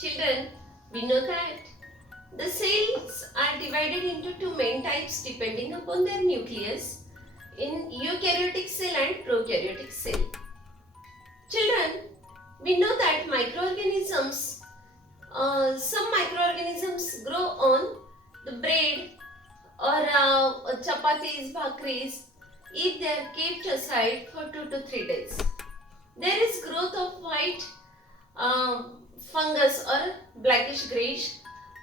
Children, we know that the cells are divided into two main types depending upon their nucleus in eukaryotic cell and prokaryotic cell. Children, we know that microorganisms, some microorganisms grow on the bread or chapatis, bhakris if they are kept aside for 2 to 3 days. There is growth of white fungus or blackish greyish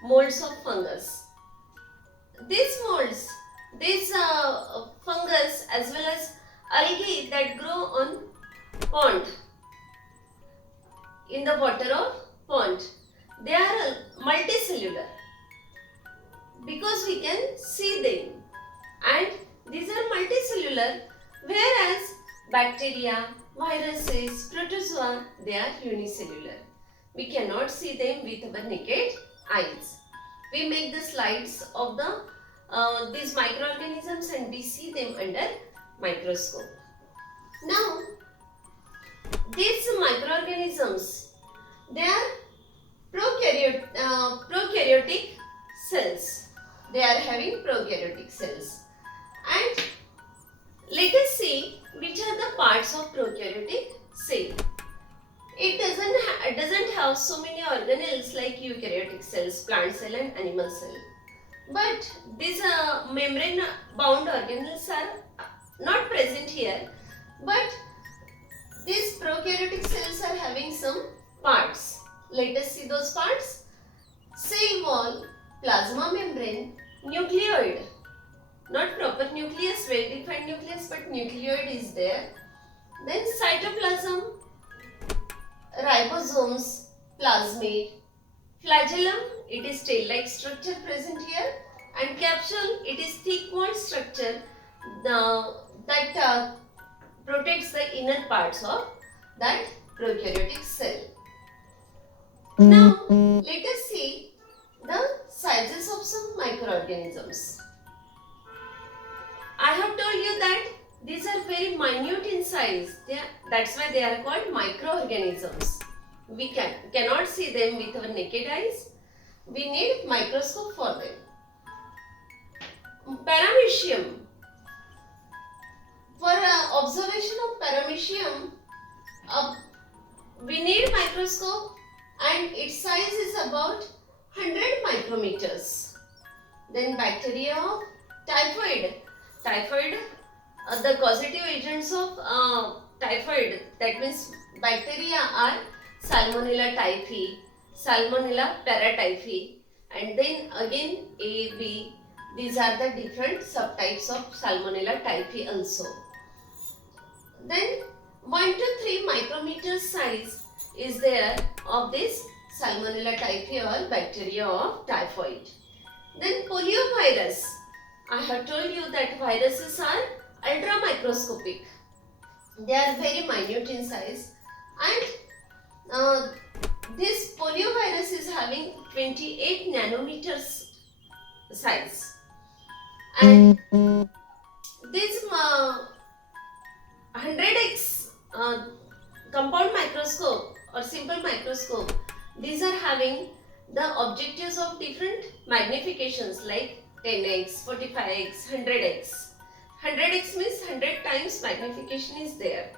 molds of fungus. These molds, these fungus as well as algae that grow on pond, in the water of pond, they are multicellular because we can see them, and these are multicellular, whereas bacteria, viruses, protozoa, they are unicellular. We cannot see them with our naked eyes. We make the slides of these microorganisms and we see them under microscope. Now, these microorganisms, they are prokaryotic cells. They are having prokaryotic cells. And let us see which are the parts of prokaryotic cell. It doesn't have so many organelles like eukaryotic cells, plant cell and animal cell. But these membrane bound organelles are not present here. But these prokaryotic cells are having some parts. Let us see those parts. Cell wall, plasma membrane, nucleoid. Not proper nucleus, well defined nucleus, but nucleoid is there. Then cytoplasm, ribosomes, plasmid, flagellum, it is tail-like structure present here, and capsule, it is thick-walled structure that protects the inner parts of that prokaryotic cell. Now, let us see the sizes of some microorganisms. I have told you that these are very minute in size. That's why they are called microorganisms. We cannot see them with our naked eyes. We need microscope for them. Paramecium. For observation of paramecium, we need microscope and its size is about 100 micrometers. Then bacteria of typhoid. The causative agents of typhoid, that means bacteria are Salmonella typhi, Salmonella paratyphi, and then again A, B, these are the different subtypes of Salmonella typhi also. Then 1 to 3 micrometer size is there of this Salmonella typhi or bacteria of typhoid. Then poliovirus. I have told you that viruses are ultra microscopic. They are very minute in size, and this poliovirus is having 28 nanometers size. And this 100x compound microscope or simple microscope, these are having the objectives of different magnifications like 10x, 45x, 100x. 100x means 100 times magnification is there.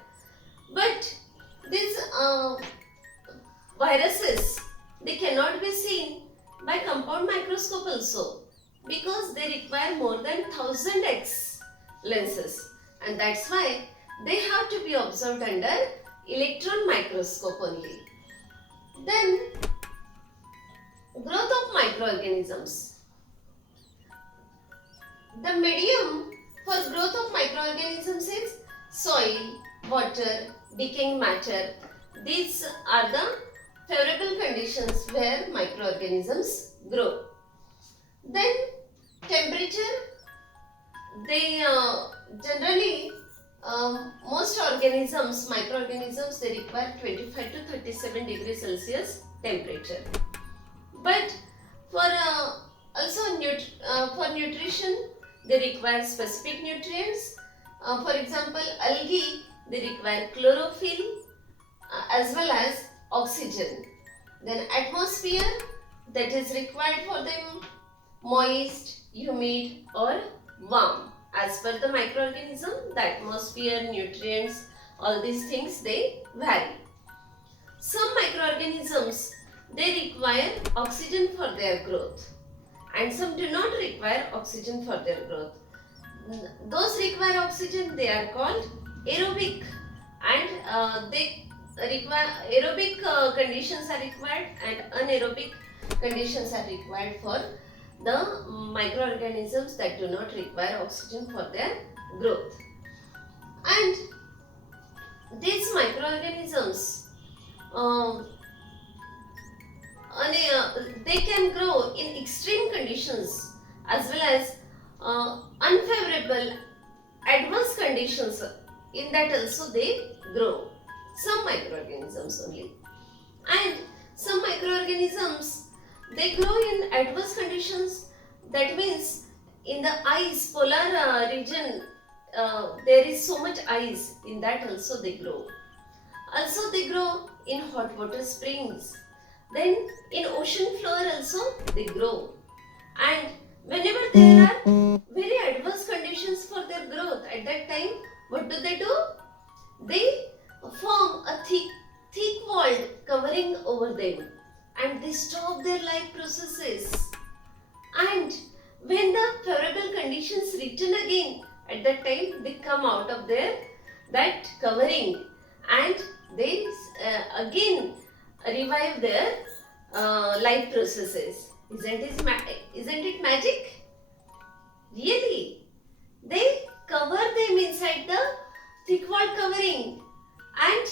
But these viruses, they cannot be seen by compound microscope also, because they require more than 1000x lenses, and that's why they have to be observed under electron microscope only. Then growth of microorganisms. The medium for growth of microorganisms is soil, water, decaying matter. These are the favorable conditions where microorganisms grow. Then temperature. They generally most organisms, microorganisms, they require 25 to 37 degrees Celsius temperature. But for also for nutrition, they require specific nutrients For example, algae, they require chlorophyll as well as oxygen. Then atmosphere, that is required for them, moist, humid or warm. As per the microorganism, the atmosphere, nutrients, all these things, they vary. Some microorganisms, they require oxygen for their growth and some do not require oxygen for their growth. Those require oxygen, they are called aerobic, and they require aerobic conditions are required and anaerobic conditions are required for the microorganisms that do not require oxygen for their growth. And these microorganisms, uh, they can grow in extreme conditions as well as unfavorable adverse conditions. In that also they grow, some microorganisms only. And some microorganisms, they grow in adverse conditions. That means in the ice, polar region, there is so much ice, in that also they grow. Also they grow in hot water springs. Then in ocean floor also they grow. And whenever there are very adverse conditions for their growth, at that time, what do? They form a thick walled covering over them and they stop their life processes. And when the favorable conditions return again, at that time they come out of that covering and they again revive their life processes. Isn't it magic? Really? They cover them inside the thick wall covering and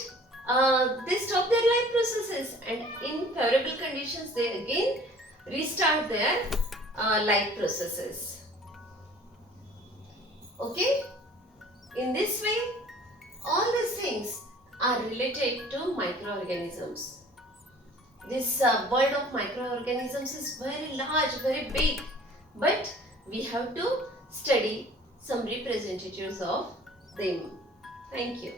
they stop their life processes, and in favorable conditions they again restart their life processes. Okay? In this way, all these things are related to microorganisms. This world of microorganisms is very large, very big, but we have to study some representatives of them. Thank you.